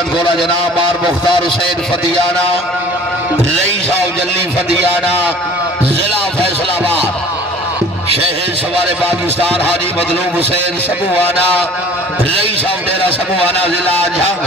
शरीकत गोला जनाब मार मुख्तार हुसैन फतियाना रईस साहब जल्ली फतियाना जिला फैसलाबाद शहर सवारे पाकिस्तान हाजी मजलूम हुसैन सबुआना रईस साहब डेरा सबुआना जिला झंग।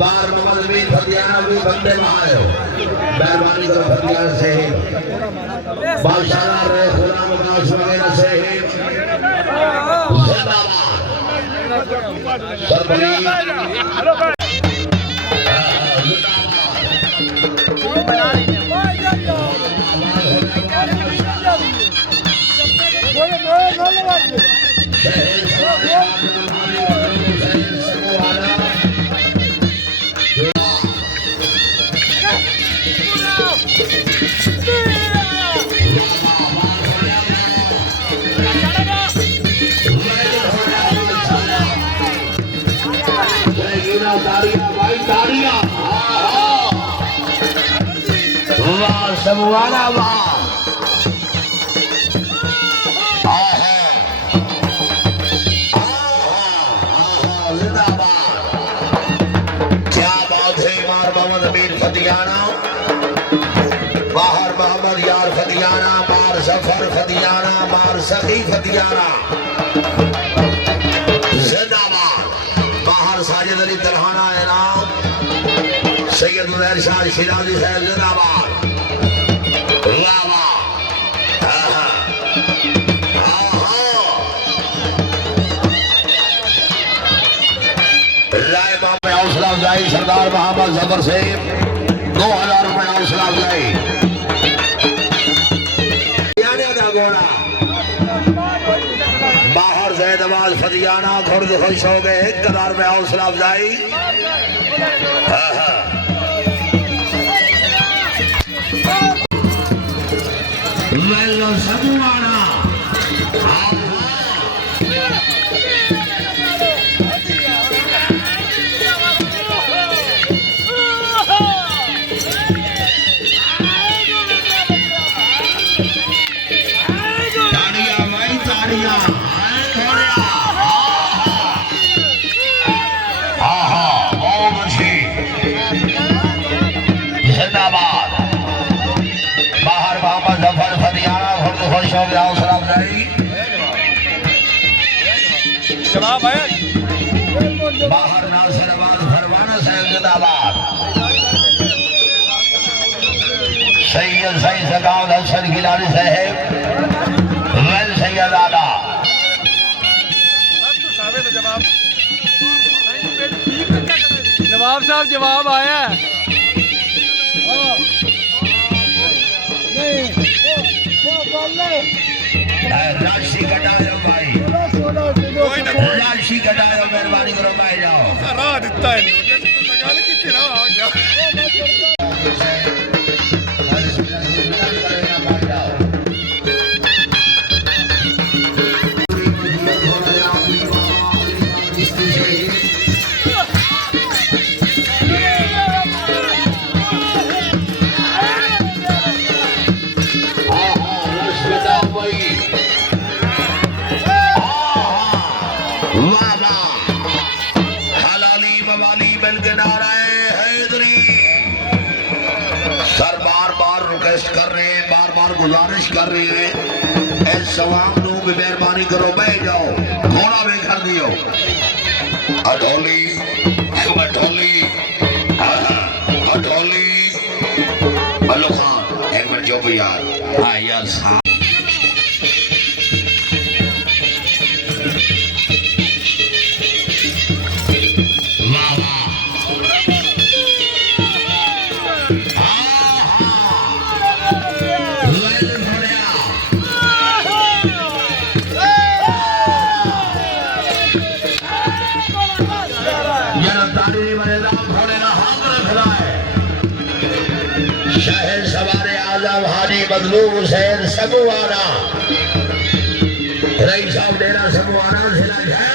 बार मोहम्मद अमीन फतियाना भी बंदे महायो मेहरबानी करो फतियाना से बादशाह रहे गुलाम अब्बास वगैरह से जिंदाबाद सरपली ताड़ियां भाई ताड़ियां। वाह सबवाना वाह। जिंदाबाद। क्या बात है। मार मोहम्मद अमीर फतियाना, बाहर मोहम्मद यार फतियाना, मार जफर फतियाना, मार सखी फतियाना। जिंदाबाद। बाहर साजिद अली तलहाना इनाम, सैयद उमर शाह शिराजी साहब जिंदाबाद। वाह वाह। राय बाप में हौसला अफजाई सरदार मोहम्मद जफर से 2000 रुपए हौसला अफजाई। बाहर जैदबाज फतियाना खुर्द खुश हो गए 1000 में हौसला अफजाई। सबुआना बाहर नासिराबाद फरमाना साहब जिंदाबाद। सैयद सही सगावत हसन गिलानी साहब, वेल सैयद आदा। नवाब साहब जवाब आया राशि कटायो भाई, राशि कटायो मेहरबानी करो भाई जाओ। राह दिता है गल की तेरा आ गया। गुजारिश कर रहे हैं सवाब लोग मेहरबानी करो बैठ जाओ, घोड़ा में कर दियो। अधौली अधौली अधौली अलो खान एक मिनट जो भी यार। हाँ यार शहर सवारे आजम हाजी बदलू हुसैन सबुआना, रईस साहब डेरा सबुआना जिला जैन।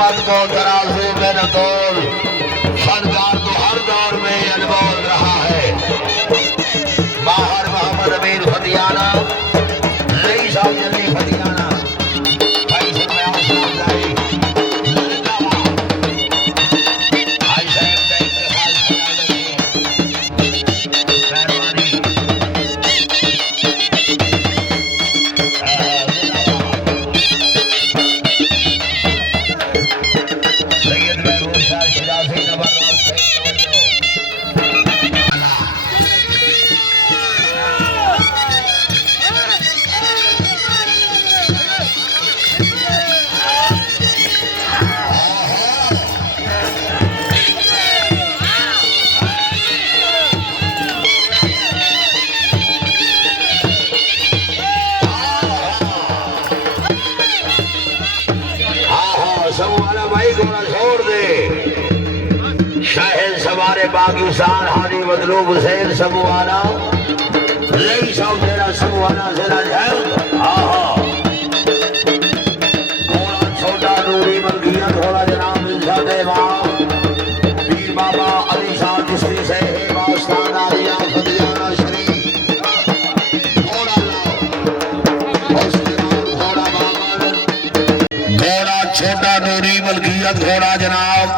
हिम्मत को तराजू में न तोल, फनकार तो हर दौर में अनमोल रहा है। बाहर मोहम्मद अमीर फतियाना, रईस साहब जल्दी फतियाना, भाई साहब में आसमान जाए, भाई साहब का इत्तेफाक बना लगे, मेहरबानी। सैयद महबूब शाह शिराज़ी नवाब सैयद वाला भाई घोड़ा छोड़ दे। शहर सवारे पाकिस्तान हाजी मदलूब हुसैन समूहाना, रईस साहब तेरा समूहाना जिला जैद। घोड़ा छोटा नूरी मलकियत घोड़ा जनाब इल्जाद इमाम पीर बाबा अली शाह चिश्ती से है वास्तान आलिया फतियाना शरीफ। घोड़ा लाओ घोड़ा बाबा, घोड़ा छोटा नूरी मलकियत घोड़ा जनाब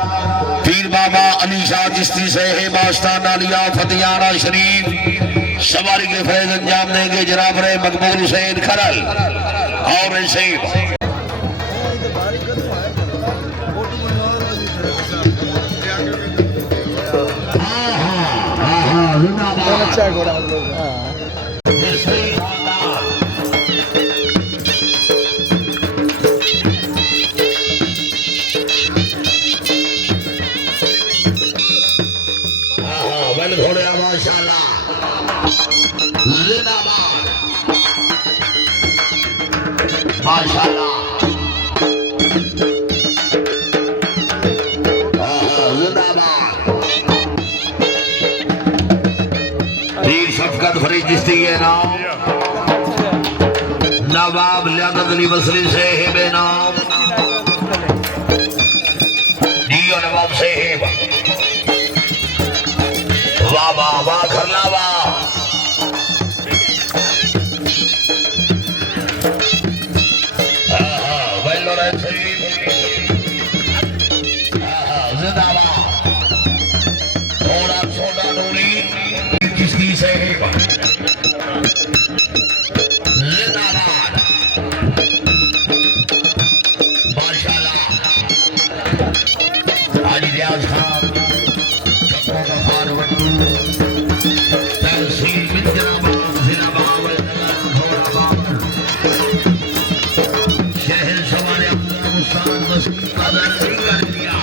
पीर बाबा अली शाह चिश्ती से है बास्तान आलिया फतियाना शरीफ। सवारी के फैज अंजाम देंगे जनाब रे मकबूल हुसैन खरल और ऐसे अच्छा घोड़ा हम लोग। घोड़े माशाल्लाह जिंदाबाद माशाल्लाह जिंदाबाद। पीर शफकत फरीद चिश्ती के नाम, नवाब लियाकत अली बसरी से है बेनाम, डीओ नवाब से है वाह वाह वाह करना वाह। वेलो रहते जिंदाबाद। थोड़ा छोटा नूरी किसकी से है जिंदाबाद माशाल्लाह। हाजी रियाज खान शहर सवारे मुस्ताद मसीह कदर नहीं कर दिया।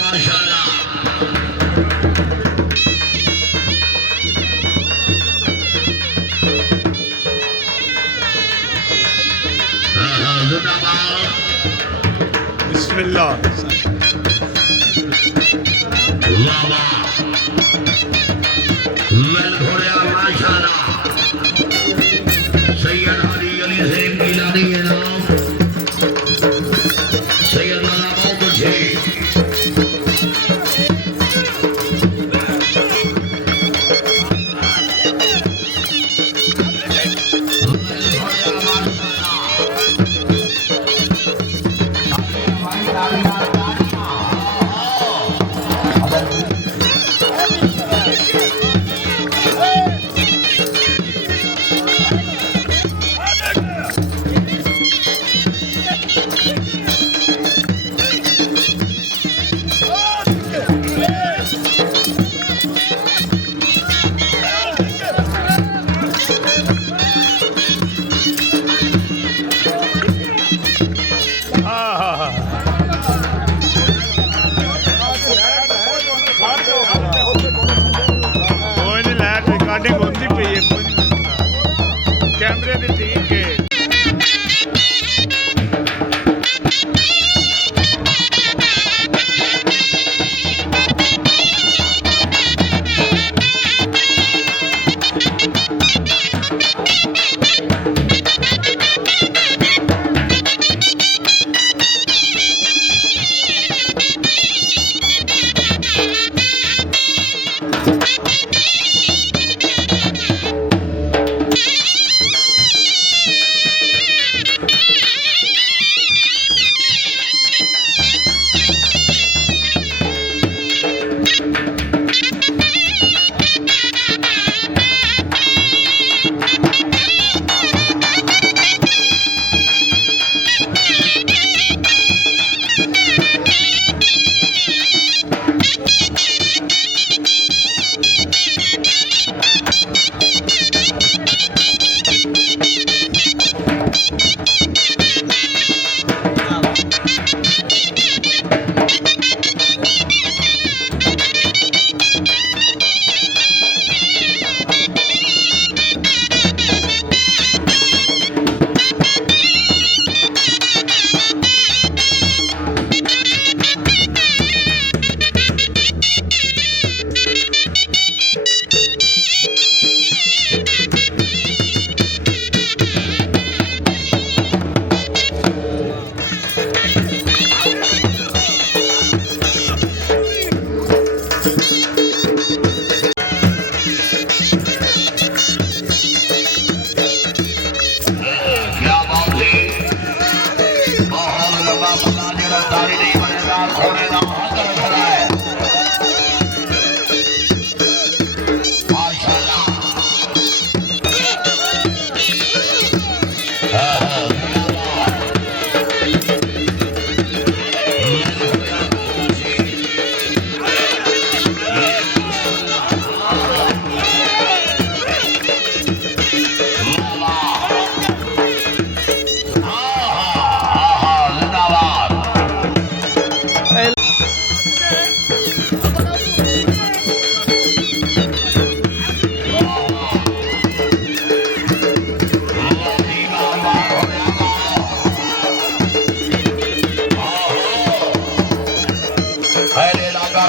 माशाल्लाह बिस्मिल्लाह। माशाल्लाह सैयद हाजी अली ज़ैन गिलानी के नाम, सैयद वाला बहुत अच्छे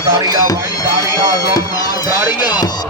ताड़ियां भाई ताड़ियां जोरदार ताड़ियां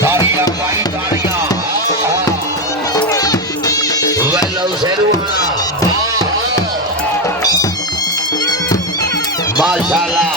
ताड़ियां भाई ताड़ियां वेलो शेरुआ माशाल्लाह